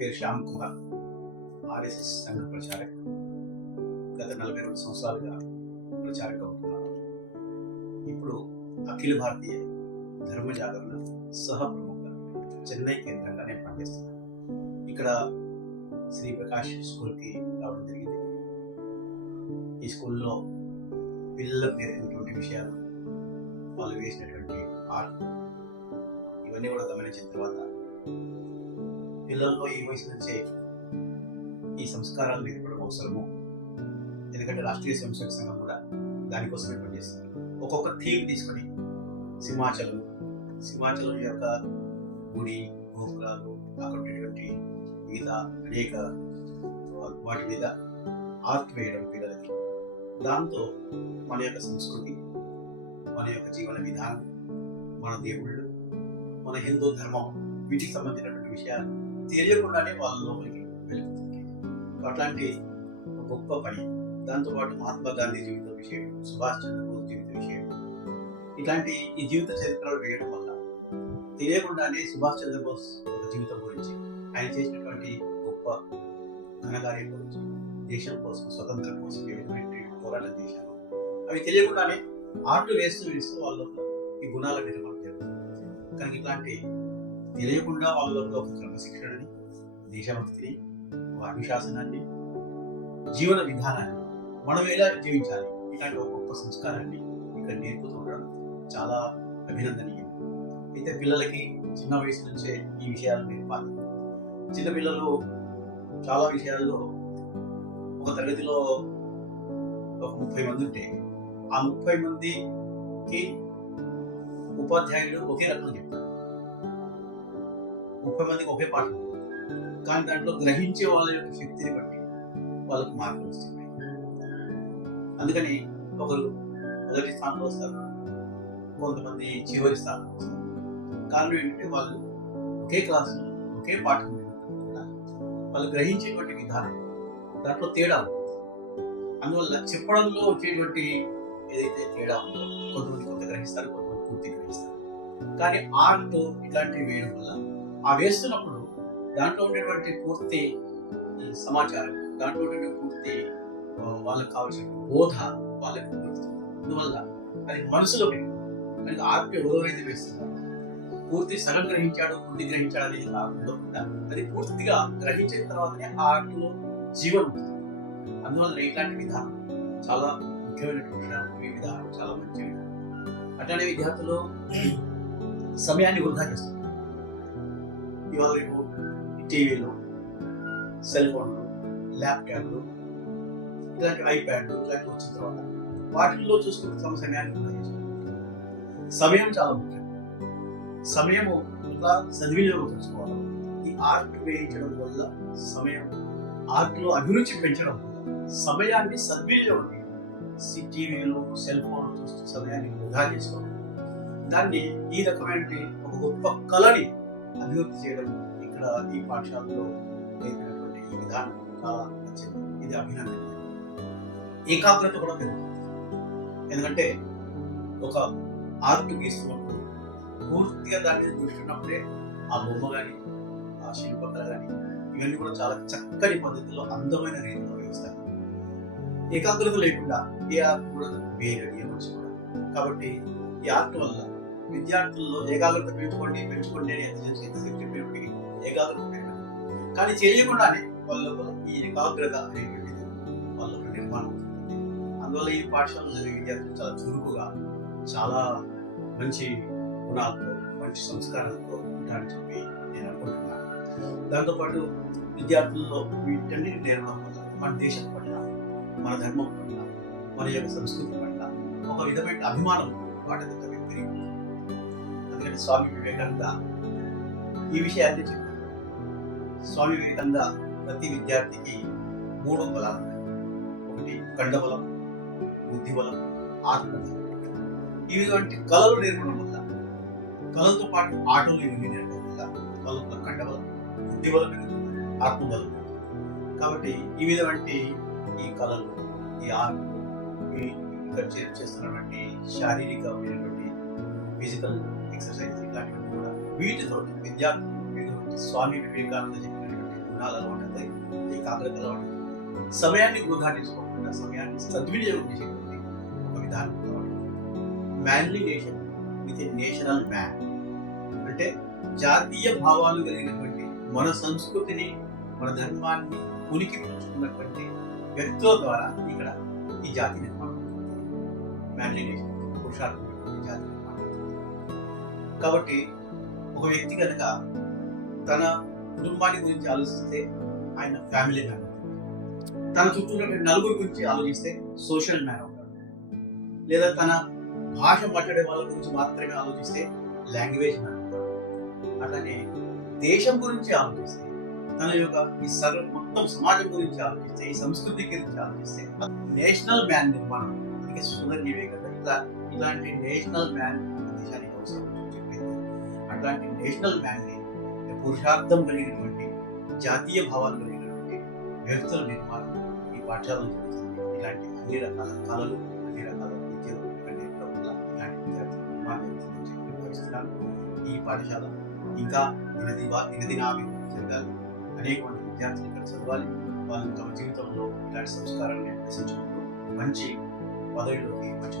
పేరు శ్యామ్ కుమార్, ఆర్ఎస్ఎస్ సంఘ ప్రచారక్. గత 42 సంవత్సరాలుగా ప్రచారక ఉంటున్నాను. ఇప్పుడు అఖిల భారతీయ ధర్మ జాగరణ సహ ప్రముఖ చెన్నై కేంద్రంగా నేను పనిచేస్తున్నాను. ఇక్కడ శ్రీ ప్రకాష్ స్కూల్కి రావడం జరిగింది. ఈ స్కూల్లో పిల్లలకు నేర్పినటువంటి విషయాలు, వాళ్ళు వేసినటువంటి ఆర్ట్, ఇవన్నీ కూడా గమనించిన తర్వాత పిల్లల్లో ఈ వయసు నుంచే ఈ సంస్కారాలు నేర్పడం అవసరము. ఎందుకంటే రాష్ట్రీయ స్వయంసేవక సంఘం కూడా దానికోసమే పనిచేస్తుంది. ఒక్కొక్క థీమ్ తీసుకొని సింహాచలం యొక్క గుడి, గోపురాలు, అక్కడ ఉన్నటువంటి మిగతా అనేక వాటి మీద ఆర్ట్ వేయడం పిల్లలకి. దాంతో మన యొక్క సంస్కృతి, మన యొక్క జీవన విధానం, మన దేవుళ్ళు, మన హిందూ ధర్మం, వీటికి సంబంధించినటువంటి విషయాలు తెలియకుండానే వాళ్ళ లోపలికి వెళ్ళిపోతుంది. అట్లాంటి గొప్ప పని. దాంతోపాటు మహాత్మా గాంధీ జీవిత విషయం, సుభాష్ చంద్రబోస్ జీవిత విషయం, ఇట్లాంటి ఈ జీవిత చరిత్రలు వేయడం వల్ల తెలియకుండానే సుభాష్ చంద్రబోస్ ఒక జీవితం గురించి, ఆయన చేసినటువంటి గొప్ప ఘనకార్యం గురించి, దేశం కోసం, స్వతంత్రం కోసం ఏ విధమైన పోరాటం చేశారు, అవి తెలియకుండానే ఆర్ట్ వేస్తూ వాళ్ళ ఈ గుణాల నిర్మాణం జరుగుతుంది. కానీ ఇట్లాంటి తెలియకుండా వాళ్ళలో ఒక క్రమశిక్షణని, దేశభక్తిని, ఒక అనుశాసనాన్ని, జీవన విధానాన్ని, మనం ఎలా జీవించాలి, ఇలాంటి ఒక గొప్ప సంస్కారాన్ని ఇక్కడ నేర్పుతూ ఉండడం చాలా అభినందనీయం. అయితే పిల్లలకి చిన్న వయసు నుంచే ఈ విషయాలు నేర్పాలి. చిన్న పిల్లలు చాలా విషయాల్లో, ఒక తరగతిలో ఒక 30 మంది ఉంటే ఆ 30 మందికి ఉపాధ్యాయుడు ఒకే రకంగా చెప్తారు. 30 మందికి ఒకే పాఠం, కానీ దాంట్లో గ్రహించే వాళ్ళ యొక్క శక్తిని బట్టి వాళ్ళకు మార్పులు వస్తున్నాయి. అందుకని ఒకరు మొదటి స్థానంలో వస్తారు, కొంతమంది చివరి స్థానంలో వస్తారు. కారణం ఏంటంటే వాళ్ళు ఒకే క్లాసులో ఒకే పాఠం వాళ్ళు గ్రహించేటువంటి విధానం, దాంట్లో తేడా ఉంది. అందువల్ల చెప్పడంలో వచ్చేటువంటి ఏదైతే తేడా ఉందో, కొంతమంది కొంత గ్రహిస్తారు, కొంతమంది పూర్తి గ్రహిస్తారు. కానీ ఆర్ట్ ఇట్లాంటివి వేయడం వల్ల ఆ వేస్తున్నప్పుడు దాంట్లో ఉండేటువంటి పూర్తి సమాచారం, దాంట్లో ఉండే పూర్తి వాళ్ళకి కావాల్సిన బోధ వాళ్ళకి దొరుకుతుంది. అందువల్ల అది మనసులో పెట్టి ఆర్ట్ ఎవరైతే వేస్తున్నారో పూర్తి సగం గ్రహించాడు, పూర్తి గ్రహించాడు అనేది కాకుండా అది పూర్తిగా గ్రహించిన తర్వాతనే ఆ ఆర్ట్లో జీవనం ఉంటుంది. అందువల్ల ఇట్లాంటి విధానం చాలా ముఖ్యమైనటువంటి విధానం. ఈ విధానం చాలా మంచి విధానం. అట్లాంటి విద్యార్థులు సమయాన్ని వృధా చేస్తారు. ఇవాళ రేపు టీవీలు, సెల్ ఫోన్లు, ల్యాప్టాప్లు, ఇలాంటి ఐప్యాడ్లు ఇలాంటివి వచ్చిన తర్వాత వాటిల్లో చూసుకుంటే సమయాన్ని వృధా చేస్తారు. సమయం చాలా ముఖ్యం. సమయము ఇట్లా సద్వినియోగం చేసుకోవాలి. ఈ ఆర్ట్ వేయించడం వల్ల సమయం, ఆర్ట్లో అభిరుచి పెంచడం వల్ల సమయాన్ని సద్వినియోగం, టీవీలు, సెల్ ఫోన్లు చూస్తూ సమయాన్ని వృధా చేసుకోవడం, దాన్ని ఈ రకమైన ఒక గొప్ప కళని అభివృద్ధి చేయడం ఇక్కడ ఈ పాఠశాలలో నేర్పినటువంటి ఈ విధానం చాలా నచ్చింది. ఇది అభినందన. ఏకాగ్రత కూడా పెరుగుతుంది. ఎందుకంటే ఒక ఆర్ట్ గీస్తున్నప్పుడు పూర్తిగా దాని మీద దృష్టి ఉన్నప్పుడే ఆ బొమ్మ కానీ, ఆ శిల్పకళ కానీ, ఇవన్నీ కూడా చాలా చక్కని పద్ధతిలో, అందమైన రీతిలో వేస్తాయి. ఏకాగ్రత లేకుండా ఏ ఆర్ట్ కూడా వేయగలిగే మనిషి కూడా. కాబట్టి ఈ ఆర్ట్ వల్ల విద్యార్థుల్లో ఏకాగ్రత పెంచుకోండి అని ఎంతసేపు చెప్పినప్పటికీ ఏకాగ్రత పెరగదు. కానీ తెలియకుండానే వాళ్ళ ఈ ఏకాగ్రత అనేటువంటిది వాళ్ళ నిర్మాణం అవుతుంది. అందువల్ల ఈ పాఠశాలలో చదివే విద్యార్థులు చాలా చురుకుగా, చాలా మంచి గుణాలతో, మంచి సంస్కారాలతో ఉంటారని చెప్పి నేను అనుకుంటున్నాను. దాంతోపాటు విద్యార్థుల్లో వీటన్నిటి నేర్పడం వల్ల మన దేశం పట్ల, మన ధర్మం పట్ల, మన యొక్క సంస్కృతి పట్ల ఒక విధమైన అభిమానం వాటి దగ్గర పెరిగింది. అందుకని స్వామి వివేకానంద ఈ విషయాన్ని చెప్పారు. స్వామి వివేకానంద ప్రతి విద్యార్థికి 3 బలాలు ఉన్నాయి. ఒకటి కండబలం, బుద్ధిబలం, ఆత్మబలం. ఇటువంటి కళలు నేర్పడం వల్ల, కళలతో పాటు ఆటలు ఇవన్నీ నేర్పడం వల్ల వాళ్ళ కండబలం, బుద్ధిబలం, ఆత్మబలం. కాబట్టి ఈ విధమైన ఈ కళలు, ఈ ఆర్ట్, ఇక్కడ చేస్తున్నటువంటి శారీరకమైనటువంటి ఫిజికల్ ఎక్సర్సైజ్ ఇలాంటివన్నీ కూడా వీటితో విద్యార్థులు స్వామి వివేకానంద చెప్పినటువంటి గుణాలు అలవాటు అవుతాయి, ఏకాగ్రత అలవాటు అవుతుంది. సమయాన్ని వృధా చేసుకోకుండా సమయాన్ని సద్వినియోగం చేసేటువంటి ఒక విధానం అలవాటు అవుతుంది. Manly nation with a national man అంటే జాతీయ భావాలు కలిగినటువంటి మన సంస్కృతిని, మన ధర్మాన్ని ఉనికి పుచ్చుకున్నటువంటి వ్యక్తుల ద్వారా ఇక్కడ ఈ జాతి నిర్మాణం అవుతుంది. మ్యాన్లీ నేషన్ పురుషార్థమైనటువంటి జాతి నిర్మాణం అవుతుంది. కాబట్టి ఒక వ్యక్తి కనుక తన కుటుంబాన్ని గురించి ఆలోచిస్తే ఆయన ఫ్యామిలీ మ్యాన్ అవుతాడు. తన చుట్టూ ఉన్నటువంటి నలుగురు గురించి ఆలోచిస్తే సోషల్ మ్యాన్ అవుతాడు. లేదా తన భాష మాట్లాడే వాళ్ళ గురించి మాత్రమే ఆలోచిస్తే లాంగ్వేజ్ మ్యాన్ అవుతాడు. అట్లానే దేశం గురించి ఆలోచిస్తే, తన యొక్క ఈ మొత్తం సమాజం గురించి ఆలోచిస్తే, ఈ సంస్కృతి గురించి ఆలోచిస్తే నేషనల్ మ్యాన్ నిర్మాణం. అందుకే సుందర్ వివేకానంద ఇలాంటి నేషనల్ మ్యాన్ దేశానికి అవసరం చెప్పింది. అట్లాంటి నేషనల్ మ్యాన్ ని పురుషార్థం కలిగినటువంటి జాతీయ భావాలు కలిగినటువంటి వ్యక్తుల నిర్మాణం ఈ పాఠశాలలో జరుగుతుంది. ఇలాంటి అన్ని రకాల కళలు, అన్ని రకాల విద్యలు ఇక్కడ నేర్పడం వల్ల ఇలాంటి విద్యార్థుల నిర్మాణం జరుగుతుందని చెప్పి భావిస్తున్నాను. ఈ పాఠశాల ఇంకా దినదినాభివృద్ధి జరగాలి. అనేక మంది విద్యార్థులు ఇక్కడ చదవాలి. వాళ్ళు తమ జీవితంలో ఇలాంటి సంస్కారాన్ని అభ్యసించుకుంటూ మంచి పదవిలోకి, మంచి